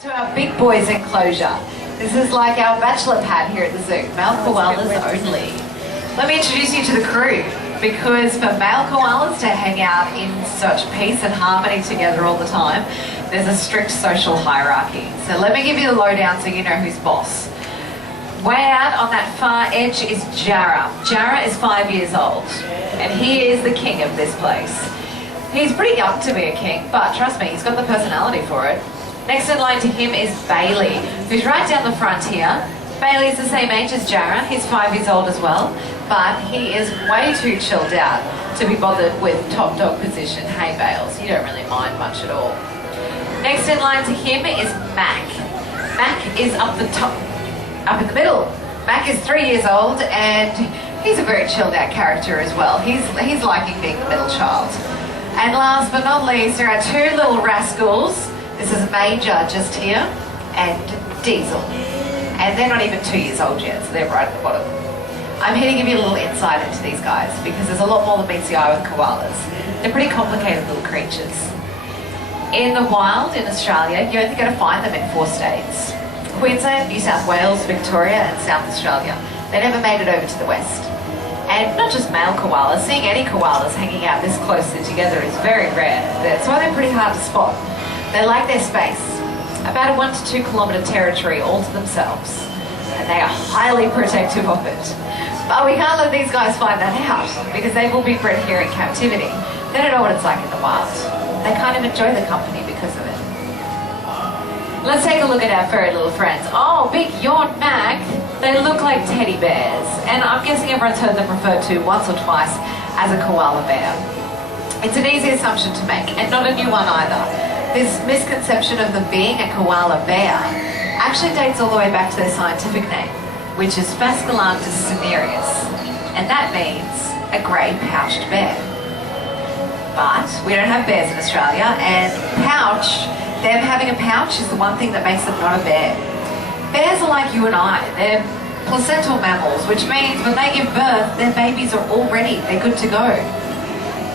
To our big boys enclosure. This is like our bachelor pad here at the zoo. Male koalas only. Let me introduce you to the crew, because for male koalas to hang out in such peace and harmony together all the time, there's a strict social hierarchy. So let me give you the lowdown so you know who's boss. Way out on that far edge is Jarrah. Jarrah is 5 years old, and he is the king of this place. He's pretty young to be a king, but trust me, he's got the personality for it. Next in line to him is Bailey, who's right down the front here. Bailey is the same age as Jarrah. He's 5 years old as well, but he is way too chilled out to be bothered with top dog position hay bales. You don't really mind much at all. Next in line to him is Mac. Mac is up in the middle. Mac is 3 years old, and he's a very chilled out character as well. He's liking being the middle child. And last but not least, there are two little rascals. This is Major just here, and Diesel. And they're not even 2 years old yet, so they're right at the bottom. I'm here to give you a little insight into these guys, because there's a lot more than meets the eye with koalas. They're pretty complicated little creatures. In the wild in Australia, you're only going to find them in 4 states. Queensland, New South Wales, Victoria and South Australia. They never made it over to the west. And not just male koalas, seeing any koalas hanging out this closely together is very rare. That's why they're pretty hard to spot. They like their space, about a 1 to 2 kilometre territory all to themselves, and they are highly protective of it. But we can't let these guys find that out, because they will be bred here in captivity. They don't know what it's like in the wild. They kind of enjoy the company because of it. Let's take a look at our furry little friends. Oh, big yawn Mac. They look like teddy bears, and I'm guessing everyone's heard them referred to once or twice as a koala bear. It's an easy assumption to make, and not a new one either. This misconception of them being a koala bear actually dates all the way back to their scientific name, which is Phascolanthus cinereus, and that means a grey pouched bear. But we don't have bears in Australia, and them having a pouch is the one thing that makes them not a bear. Bears are like you and I. They're placental mammals, which means when they give birth, their babies are all ready. They're good to go.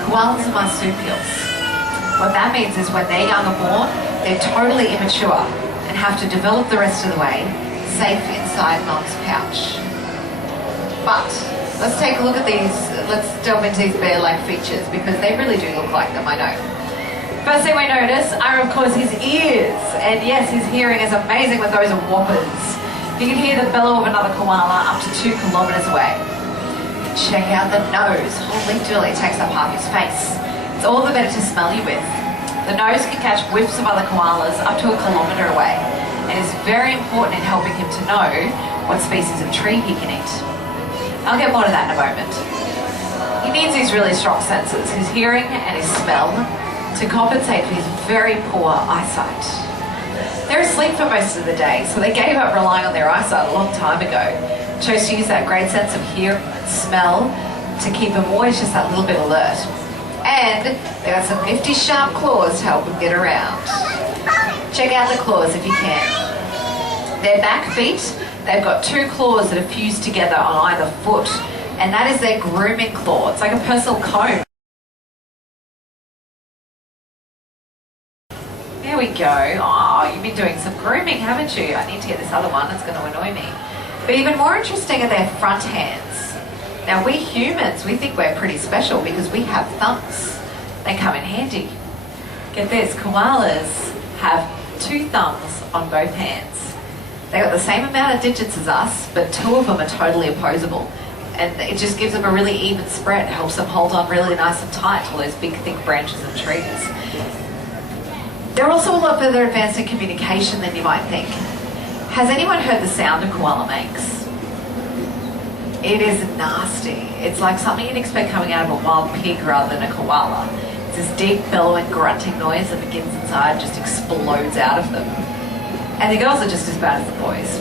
Koalas are marsupials. What that means is when their young are born, they're totally immature and have to develop the rest of the way, safe inside mom's pouch. But let's take a look at these, let's delve into these bear-like features, because they really do look like them, I know. First thing we notice are of course his ears, and yes, his hearing is amazing with those whoppers. You can hear the bellow of another koala up to 2 kilometres away. Check out the nose. Holy dooly, it takes up half his face. It's all the better to smell you with. The nose can catch whiffs of other koalas up to 1 kilometre away, and is very important in helping him to know what species of tree he can eat. I'll get more to that in a moment. He needs these really strong senses, his hearing and his smell, to compensate for his very poor eyesight. They're asleep for most of the day, so they gave up relying on their eyesight a long time ago. Chose to use that great sense of hearing and smell to keep them always just that little bit alert. And they got some nifty sharp claws to help them get around. Check out the claws if you can. Their back feet, they've got 2 claws that are fused together on either foot, and that is their grooming claw. It's like a personal comb. There we go. Oh, you've been doing some grooming, haven't you? I need to get this other one, it's going to annoy me. But even more interesting are their front hands. Now we humans, we think we're pretty special because we have thumbs. They come in handy. Get this, koalas have 2 thumbs on both hands. They got the same amount of digits as us, but 2 of them are totally opposable. And it just gives them a really even spread, helps them hold on really nice and tight to all those big thick branches and trees. They're also a lot further advanced in communication than you might think. Has anyone heard the sound a koala makes? It is nasty. It's like something you'd expect coming out of a wild pig rather than a koala. It's this deep bellowing grunting noise that begins inside, just explodes out of them. And the girls are just as bad as the boys.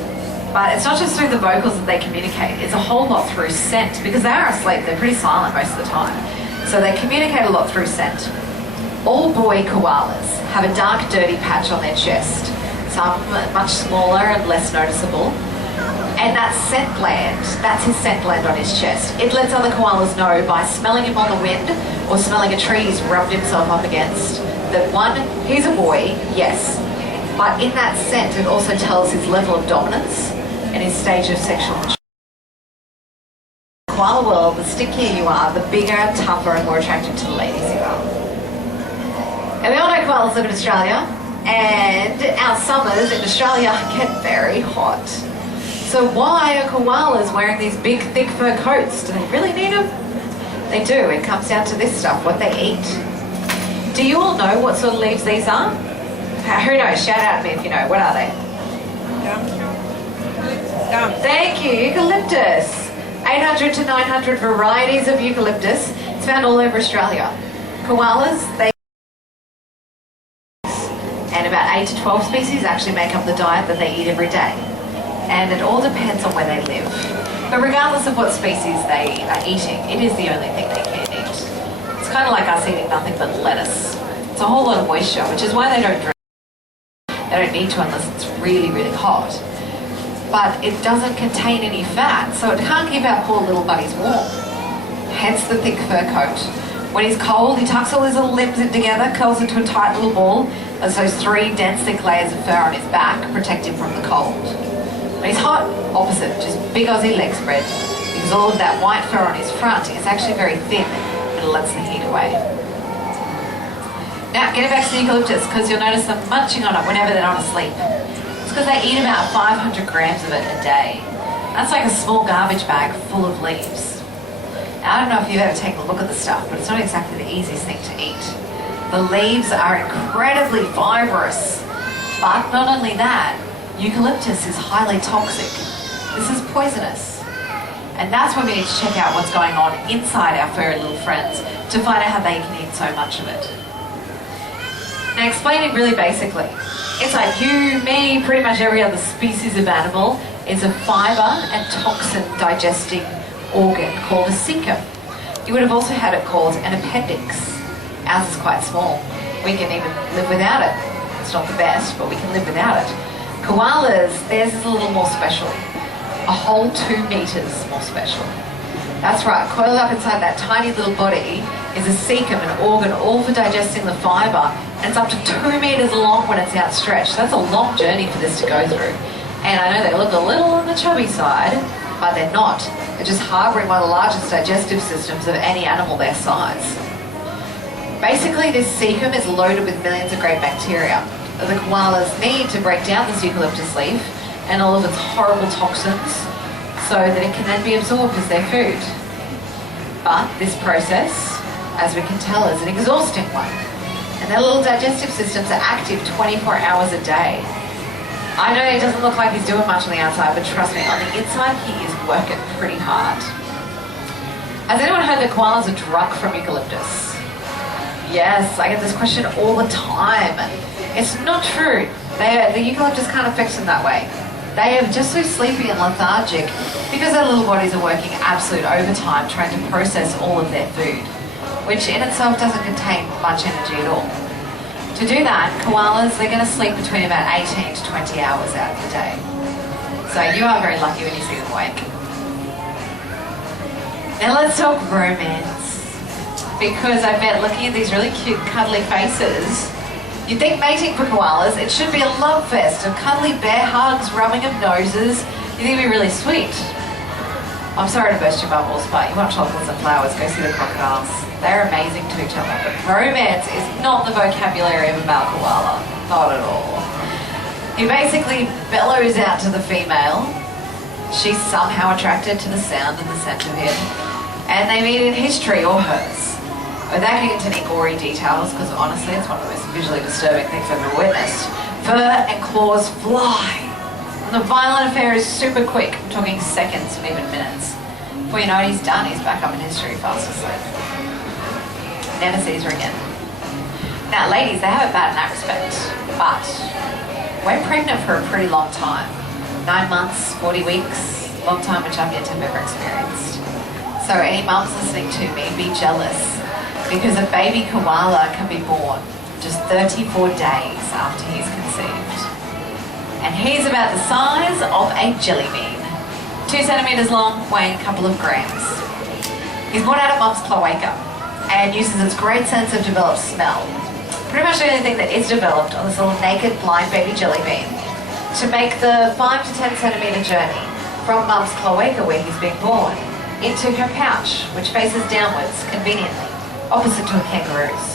But it's not just through the vocals that they communicate, it's a whole lot through scent, because they are asleep, they're pretty silent most of the time. So they communicate a lot through scent. All boy koalas have a dark dirty patch on their chest, some much smaller and less noticeable. And that scent gland, that's his scent gland on his chest. It lets other koalas know by smelling him on the wind or smelling a tree he's rubbed himself up against that 1, he's a boy, yes, But in that scent, it also tells his level of dominance and his stage of sexual maturity. In the koala world, the stickier you are, the bigger, tougher, and more attractive to the ladies you are. And we all know koalas live in Australia, and our summers in Australia get very hot. So why are koalas wearing these big, thick fur coats? Do they really need them? They do. It comes down to this stuff, what they eat. Do you all know what sort of leaves these are? Who knows? Shout out at me if you know. What are they? Gum. Thank you. Eucalyptus. 800 to 900 varieties of eucalyptus. It's found all over Australia. Koalas, they and about 8 to 12 species actually make up the diet that they eat every day. And it all depends on where they live. But regardless of what species they are eating, it is the only thing they can eat. It's kind of like us eating nothing but lettuce. It's a whole lot of moisture, which is why they don't drink. They don't need to unless it's really, really hot. But it doesn't contain any fat, so it can't keep our poor little buddies warm. Hence the thick fur coat. When he's cold, he tucks all his little limbs in together, curls into a tight little ball, as those 3 dense, thick layers of fur on his back protect him from the cold. When he's hot, opposite, just big Aussie leg spread, because all of that white fur on his front is actually very thin and it lets the heat away. Now, getting back to the eucalyptus, because you'll notice them munching on it whenever they're not asleep. It's because they eat about 500 grams of it a day. That's like a small garbage bag full of leaves. Now, I don't know if you've ever taken a look at the stuff, but it's not exactly the easiest thing to eat. The leaves are incredibly fibrous, but not only that, eucalyptus is highly toxic. This is poisonous. And that's when we need to check out what's going on inside our furry little friends to find out how they can eat so much of it. Now, explaining really basically, it's like you, me, pretty much every other species of animal is a fibre and toxin digesting organ called a cecum. You would have also had it called an appendix. Ours is quite small. We can even live without it. It's not the best, but we can live without it. Koalas, theirs is a little more special. A whole 2 meters more special. That's right, coiled up inside that tiny little body is a cecum, an organ, all for digesting the fibre, and it's up to 2 meters long when it's outstretched. That's a long journey for this to go through. And I know they look a little on the chubby side, but they're not. They're just harbouring one of the largest digestive systems of any animal their size. Basically, this cecum is loaded with millions of great bacteria that the koalas need to break down this eucalyptus leaf and all of its horrible toxins so that it can then be absorbed as their food. But this process, as we can tell, is an exhausting one. And their little digestive systems are active 24 hours a day. I know it doesn't look like he's doing much on the outside, but trust me, on the inside he is working pretty hard. Has anyone heard that koalas are drunk from eucalyptus? Yes, I get this question all the time. It's not true. The eucalyptus can't affect them that way. They are just so sleepy and lethargic because their little bodies are working absolute overtime trying to process all of their food, which in itself doesn't contain much energy at all. To do that, koalas, they're going to sleep between about 18 to 20 hours out of the day. So you are very lucky when you see them awake. Now let's talk romance. Because I bet looking at these really cute cuddly faces, you'd think mating for koalas, it should be a love fest of cuddly bear hugs, rubbing of noses. You think it'd be really sweet. I'm sorry to burst your bubbles, but you want chocolates and flowers, go see the crocodiles. They're amazing to each other, but romance is not the vocabulary of a male koala. Not at all. He basically bellows out to the female. She's somehow attracted to the sound and the scent of him, and they meet in his tree or hers. Without getting into any gory details, because honestly it's one of the most visually disturbing things I've ever witnessed, fur and claws fly. And the violent affair is super quick. I'm talking seconds or even minutes. Before you know it, he's done. He's back up in his tree fast asleep. Never sees her again. Now ladies, they have it bad in that respect, but we're pregnant for a pretty long time. 9 months, 40 weeks, long time which I've yet to have ever experienced. So any mums listening to me, be jealous. Because a baby koala can be born just 34 days after he's conceived. And he's about the size of a jelly bean. 2 centimeters long, weighing a couple of grams. He's born out of mom's cloaca and uses its great sense of developed smell. pretty much the only thing that is developed on this little naked blind baby jelly bean, to make the 5 to 10 centimetre journey from mum's cloaca where he's been born into her pouch, which faces downwards conveniently, opposite to a kangaroo's.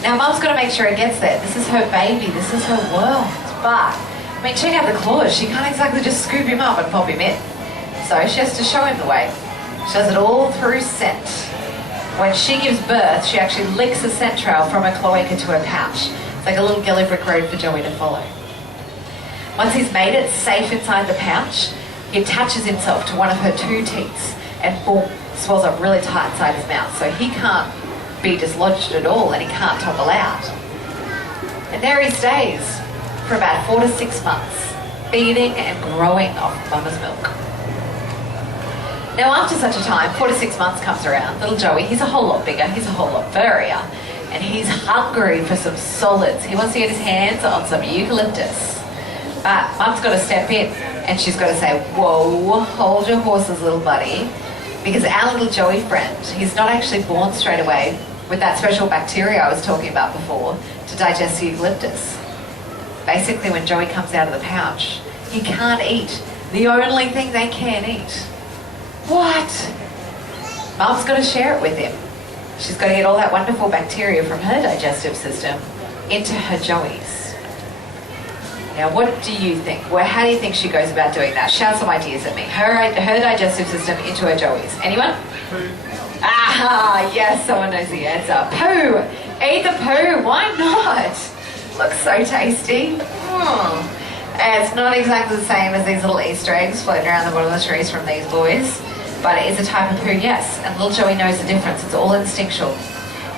Now mum's got to make sure it gets there. This is her baby, this is her world. But, I mean, check out the claws. She can't exactly just scoop him up and pop him in. So she has to show him the way. She does it all through scent. When she gives birth, she actually licks a scent trail from her cloaca to her pouch. It's like a little yellow brick road for Joey to follow. Once he's made it safe inside the pouch, he attaches himself to one of her 2 teats and boom, swells up really tight inside his mouth. So he can't be dislodged at all and he can't topple out. And there he stays for about 4 to 6 months, feeding and growing off mama's milk. Now after such a time, 4 to 6 months comes around, little Joey, he's a whole lot bigger, he's a whole lot furrier, and he's hungry for some solids. He wants to get his hands on some eucalyptus. But mum's got to step in and she's got to say, whoa, hold your horses, little buddy, because our little Joey friend, he's not actually born straight away with that special bacteria I was talking about before to digest the eucalyptus. Basically, when Joey comes out of the pouch, he can't eat the only thing they can eat. What? Mum's got to share it with him. She's got to get all that wonderful bacteria from her digestive system into her Joey's. Now, what do you think? Well, how do you think she goes about doing that? Shout some ideas at me. Her digestive system into her Joey's. Anyone? Poo. Ah, yes, someone knows the answer. Poo! Eat the poo, why not? Looks so tasty. It's not exactly the same as these little Easter eggs floating around the bottom of the trees from these boys, but it is a type of poo, yes, and little Joey knows the difference. It's all instinctual.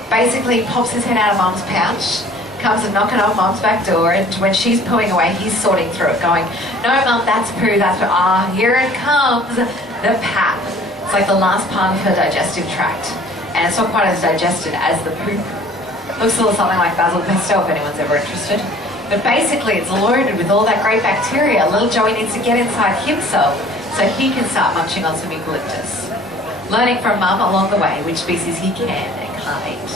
Basically, he pops his head out of mum's pouch, comes and knocking on mum's back door, and when she's pooing away, he's sorting through it, going, no mum, that's poo, that's poo. Ah, here it comes, the pap. It's like the last part of her digestive tract, and it's not quite as digested as the poop. It looks a little something like basil pesto if anyone's ever interested. But basically it's loaded with all that great bacteria. Little Joey needs to get inside himself so he can start munching on some eucalyptus. Learning from mum along the way which species he can and can't eat.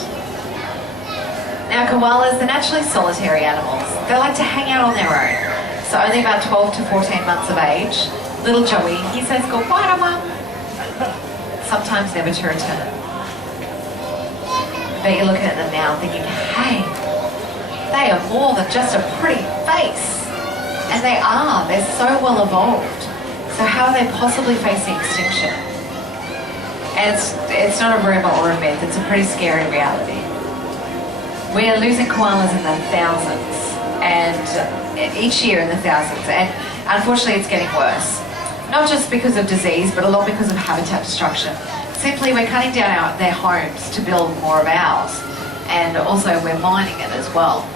Now koalas, they're naturally solitary animals. They like to hang out on their own. So only about 12 to 14 months of age, little Joey, he says goodbye to mum. Sometimes never to return. I bet you're looking at them now thinking, hey, they are more than just a pretty face. And they are, they're so well evolved. So how are they possibly facing extinction? And it's not a rumour or a myth, it's a pretty scary reality. We are losing koalas in the thousands, and each year in the thousands, and unfortunately it's getting worse. Not just because of disease, but a lot because of habitat destruction. Simply we're cutting down their homes to build more of ours, and also we're mining it as well.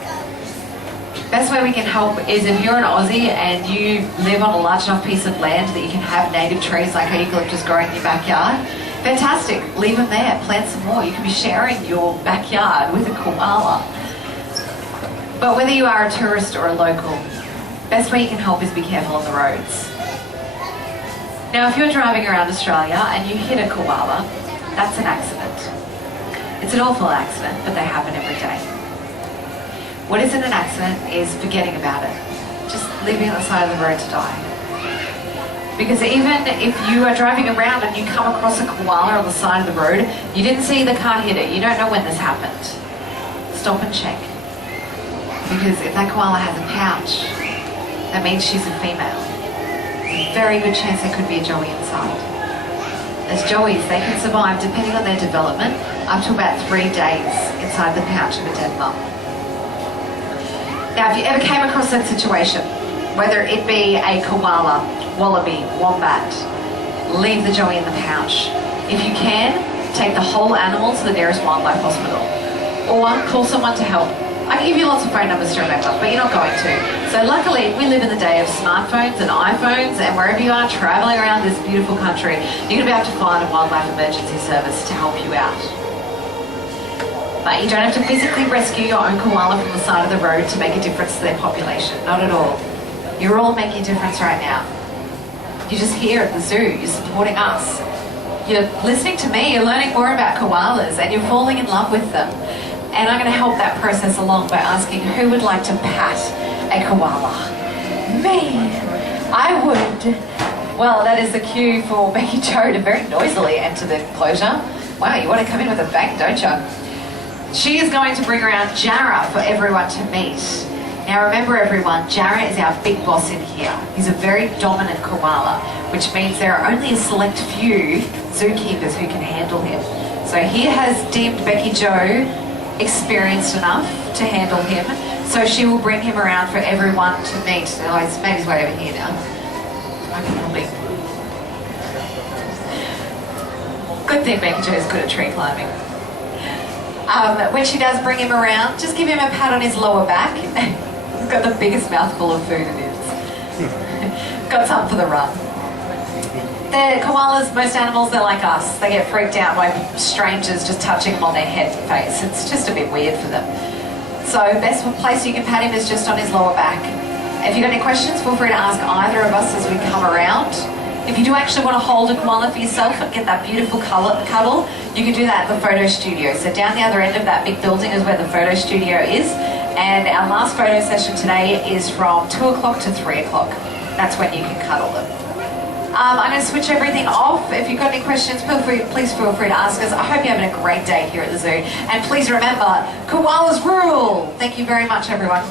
Best way we can help is if you're an Aussie and you live on a large enough piece of land that you can have native trees like eucalyptus growing in your backyard, fantastic, leave them there, plant some more. You can be sharing your backyard with a koala. But whether you are a tourist or a local, best way you can help is be careful on the roads. Now if you're driving around Australia and you hit a koala, that's an accident. It's an awful accident, but they happen every day. What isn't an accident is forgetting about it, just leaving it on the side of the road to die. Because even if you are driving around and you come across a koala on the side of the road, you didn't see the car hit it, you don't know when this happened. Stop and check. Because if that koala has a pouch, that means she's a female. There's a very good chance there could be a joey inside. As joeys, they can survive, depending on their development, up to about 3 days inside the pouch of a dead mum. Now, if you ever came across that situation, whether it be a koala, wallaby, wombat, leave the joey in the pouch. If you can, take the whole animal to the nearest wildlife hospital, or call someone to help. I can give you lots of phone numbers to remember, but you're not going to. So luckily, we live in the day of smartphones and iPhones, and wherever you are traveling around this beautiful country, you're going to be able to find a wildlife emergency service to help you out. But you don't have to physically rescue your own koala from the side of the road to make a difference to their population. Not at all. You're all making a difference right now. You're just here at the zoo. You're supporting us. You're listening to me. You're learning more about koalas, and you're falling in love with them. And I'm going to help that process along by asking who would like to pat a koala? Me! I would. Well, that is the cue for Becky Jo to very noisily enter the enclosure. Wow, you want to come in with a bang, don't you? She is going to bring around Jarrah for everyone to meet. Now remember everyone, Jarrah is our big boss in here. He's a very dominant koala, which means there are only a select few zookeepers who can handle him. So he has deemed Becky Jo experienced enough to handle him, so she will bring him around for everyone to meet. Oh, he's made his way over here now. Good thing Becky Jo is good at tree climbing. When she does bring him around, just give him a pat on his lower back. He's got the biggest mouthful of food it is. Got something for the run. The koalas, most animals, they're like us. They get freaked out by strangers just touching them on their head and face. It's just a bit weird for them. So best place you can pat him is just on his lower back. If you've got any questions, feel free to ask either of us as we come around. If you do actually want to hold a koala for yourself and get that beautiful cuddle, you can do that at the photo studio. So down the other end of that big building is where the photo studio is. And our last photo session today is from 2 o'clock to 3 o'clock. That's when you can cuddle them. I'm going to switch everything off. If you've got any questions, please feel free to ask us. I hope you're having a great day here at the zoo. And please remember, koalas rule! Thank you very much, everyone.